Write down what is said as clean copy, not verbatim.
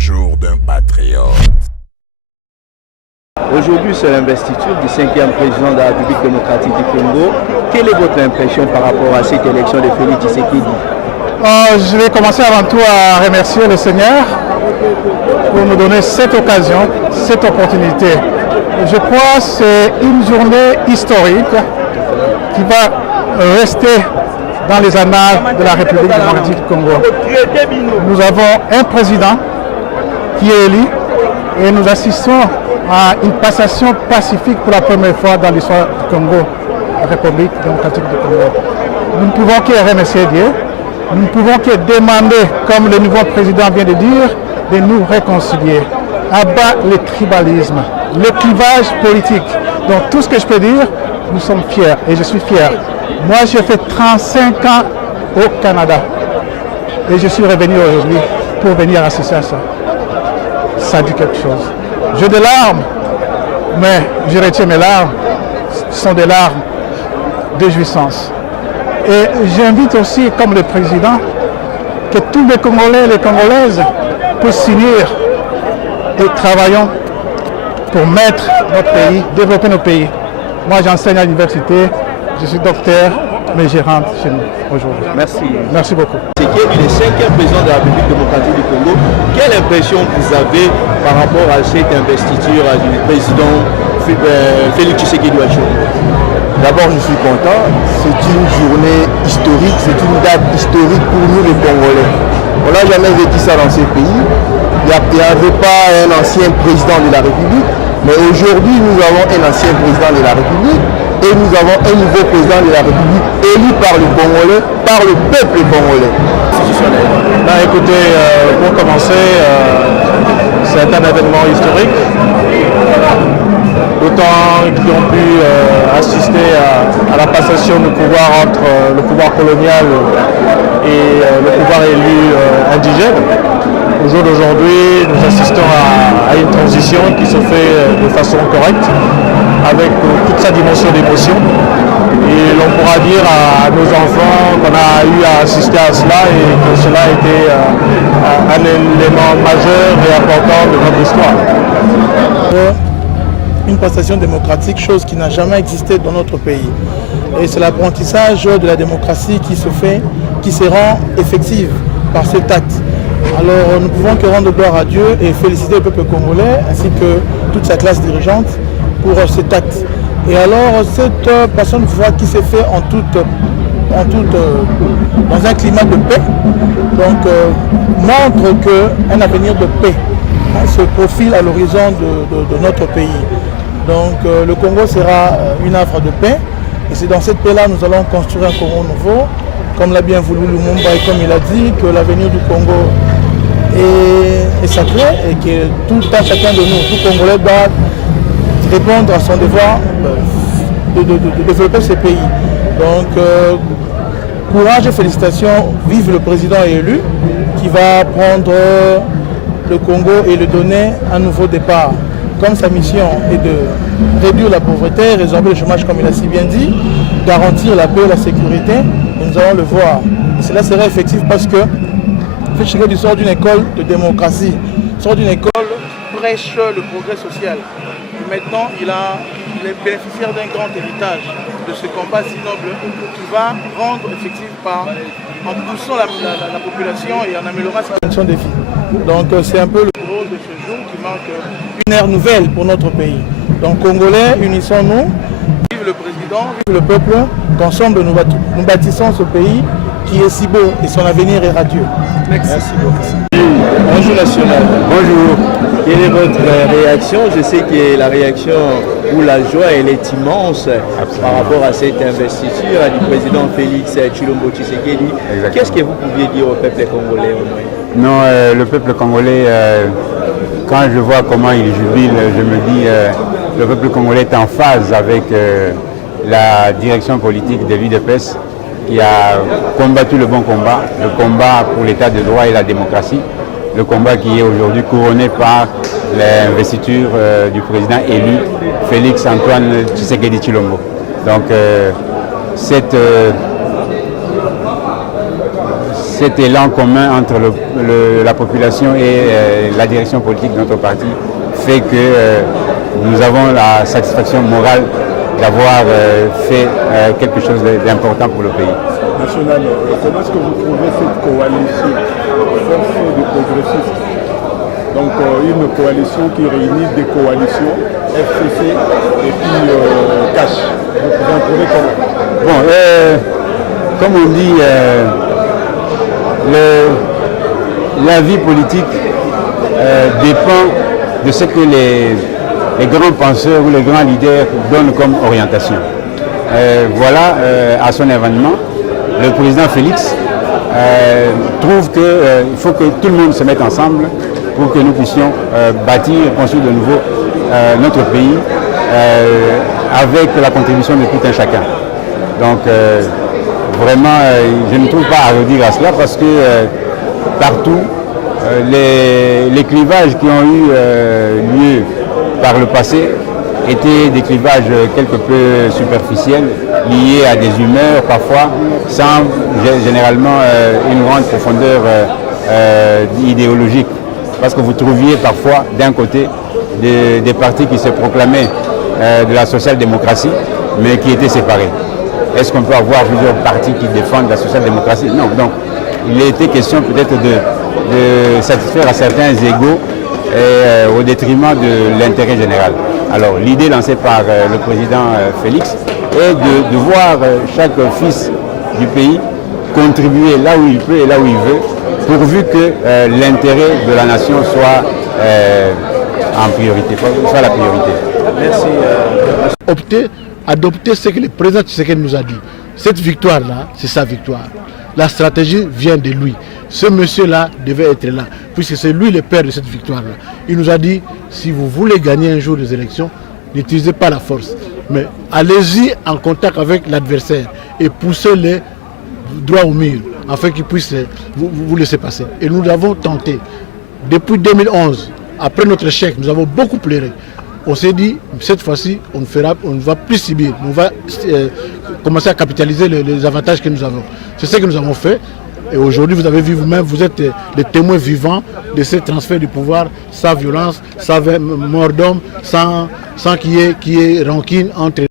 jour d'un patriote. Aujourd'hui, c'est l'investiture du 5e président de la République démocratique du Congo. Quelle est votre impression par rapport à cette élection de Félix Tshisekedi? Je vais commencer avant tout à remercier le Seigneur pour nous donner cette occasion, cette opportunité. Je crois que c'est une journée historique qui va rester dans les annales de la République démocratique du Congo. Nous avons un président qui est élu et nous assistons à une passation pacifique pour la première fois dans l'histoire du Congo, la République démocratique du Congo. Nous ne pouvons que remercier Dieu, nous ne pouvons que demander, comme le nouveau président vient de dire, de nous réconcilier, à bas le tribalisme, le clivage politique. Donc tout ce que je peux dire, nous sommes fiers et je suis fier. Moi j'ai fait 35 ans au Canada et je suis revenu aujourd'hui pour venir assister à ça. Ça dit quelque chose. J'ai des larmes, mais je retiens mes larmes. Ce sont des larmes de jouissance. Et j'invite aussi, comme le président, que tous les Congolais et les Congolaises puissent s'unir et travaillons pour mettre notre pays, développer nos pays. Moi, j'enseigne à l'université, je suis docteur, mais je rentre chez nous aujourd'hui. Merci. Merci beaucoup. C'est qui est le 5e président de la République démocratique du Congo. Quelle impression vous avez par rapport à cette investiture du président Félix Tshisekedi Tshilombo? D'abord, je suis content. C'est une journée historique, c'est une date historique pour nous les Congolais. On n'a jamais vécu ça dans ces pays. Il n'y avait pas un ancien président de la République, mais aujourd'hui, nous avons un ancien président de la République et nous avons un nouveau président de la République élu par les Congolais, par le peuple congolais. Là, écoutez, pour commencer, c'est un événement historique. D'autant qui ont pu assister à la passation du pouvoir entre le pouvoir colonial et le pouvoir élu indigène. Au jour d'aujourd'hui, nous assistons à une transition qui se fait de façon correcte, avec toute sa dimension d'émotion. Et l'on pourra dire à nos enfants qu'on a eu à assister à cela et que cela a été un élément majeur et important de notre histoire. Une passation démocratique, chose qui n'a jamais existé dans notre pays. Et c'est l'apprentissage de la démocratie qui se fait, qui se rend effective par cet acte. Alors nous pouvons que rendre gloire à Dieu et féliciter le peuple congolais ainsi que toute sa classe dirigeante pour cet acte. Et alors cette passation de pouvoir qui s'est fait dans un climat de paix, donc montre qu'un avenir de paix se profile à l'horizon de notre pays. Donc le Congo sera une havre de paix et c'est dans cette paix-là que nous allons construire un Congo nouveau, comme l'a bien voulu Lumumba et comme il a dit que l'avenir du Congo est sacré et que tout un chacun de nous, tout Congolais doit répondre à son devoir de développer ce pays. Donc courage et félicitations, vive le président élu qui va prendre le Congo et le donner un nouveau départ. Comme sa mission est de réduire la pauvreté, résorber le chômage comme il a si bien dit, garantir la paix et la sécurité, et nous allons le voir. Et cela sera effectif parce que Félix Tshisekedi sort d'une école de démocratie, sort d'une école qui prêche le progrès social. Et maintenant, il est bénéficiaire d'un grand héritage de ce combat si noble qui va rendre effectif en poussant la population et en améliorant sa condition de vie. Donc c'est un peu le rôle de ce jour qui marque une ère nouvelle pour notre pays. Donc Congolais, unissons-nous, vive le président, vive le peuple, qu'ensemble nous bâtissons ce pays qui est si beau et son avenir est radieux. Merci beaucoup. Bonjour National. Bonjour. Quelle est votre réaction? Je sais que la réaction ou la joie elle est immense. Absolument. Par rapport à cette investiture du président Félix Tshilombo Tshisekedi. Qu'est-ce que vous pouviez dire au peuple congolais au moins? Non, le peuple congolais, quand je vois comment il jubile, je me dis le peuple congolais est en phase avec la direction politique de l'UDPS qui a combattu le bon combat, le combat pour l'état de droit et la démocratie, le combat qui est aujourd'hui couronné par l'investiture du président élu Félix Antoine Tshisekedi Tshilombo. cet élan commun entre la population et la direction politique de notre parti fait que nous avons la satisfaction morale d'avoir fait quelque chose d'important pour le pays. National, comment est-ce que vous trouvez cette coalition force de progressistes? Donc une coalition qui réunit des coalitions, FCC et puis CACH. Vous en trouvez comment? Bon, comme on dit, la vie politique dépend de ce que les grands penseurs ou les grands leaders donnent comme orientation. Voilà, à son événement, le président Félix trouve qu'il faut que tout le monde se mette ensemble pour que nous puissions bâtir et construire de nouveau notre pays avec la contribution de tout un chacun. Donc vraiment, je ne trouve pas à redire à cela parce que partout, les clivages qui ont eu lieu par le passé étaient des clivages quelque peu superficiels, liés à des humeurs parfois, sans généralement une grande profondeur idéologique. Parce que vous trouviez parfois d'un côté des partis qui se proclamaient de la social-démocratie, mais qui étaient séparés. Est-ce qu'on peut avoir plusieurs partis qui défendent la social-démocratie? Non. Donc, il était question peut-être de satisfaire à certains égos au détriment de l'intérêt général. Alors, l'idée lancée par le président Félix est de voir chaque fils du pays contribuer là où il peut et là où il veut, pourvu que l'intérêt de la nation soit en priorité, soit la priorité. Merci. Adopter ce que le président Tshisekedi nous a dit. Cette victoire-là, c'est sa victoire. La stratégie vient de lui. Ce monsieur-là devait être là, puisque c'est lui le père de cette victoire-là. Il nous a dit, si vous voulez gagner un jour les élections, n'utilisez pas la force, mais allez-y en contact avec l'adversaire et poussez-les droit au mur, afin qu'ils puissent vous laisser passer. Et nous l'avons tenté. Depuis 2011, après notre échec, nous avons beaucoup pleuré. On s'est dit, cette fois-ci, on ne va plus subir, on va commencer à capitaliser les avantages que nous avons. C'est ce que nous avons fait. Et aujourd'hui, vous avez vu vous-même, vous êtes les témoins vivants de ce transfert du pouvoir, sans violence, sans mort d'homme, sans qu'il y ait rancune entre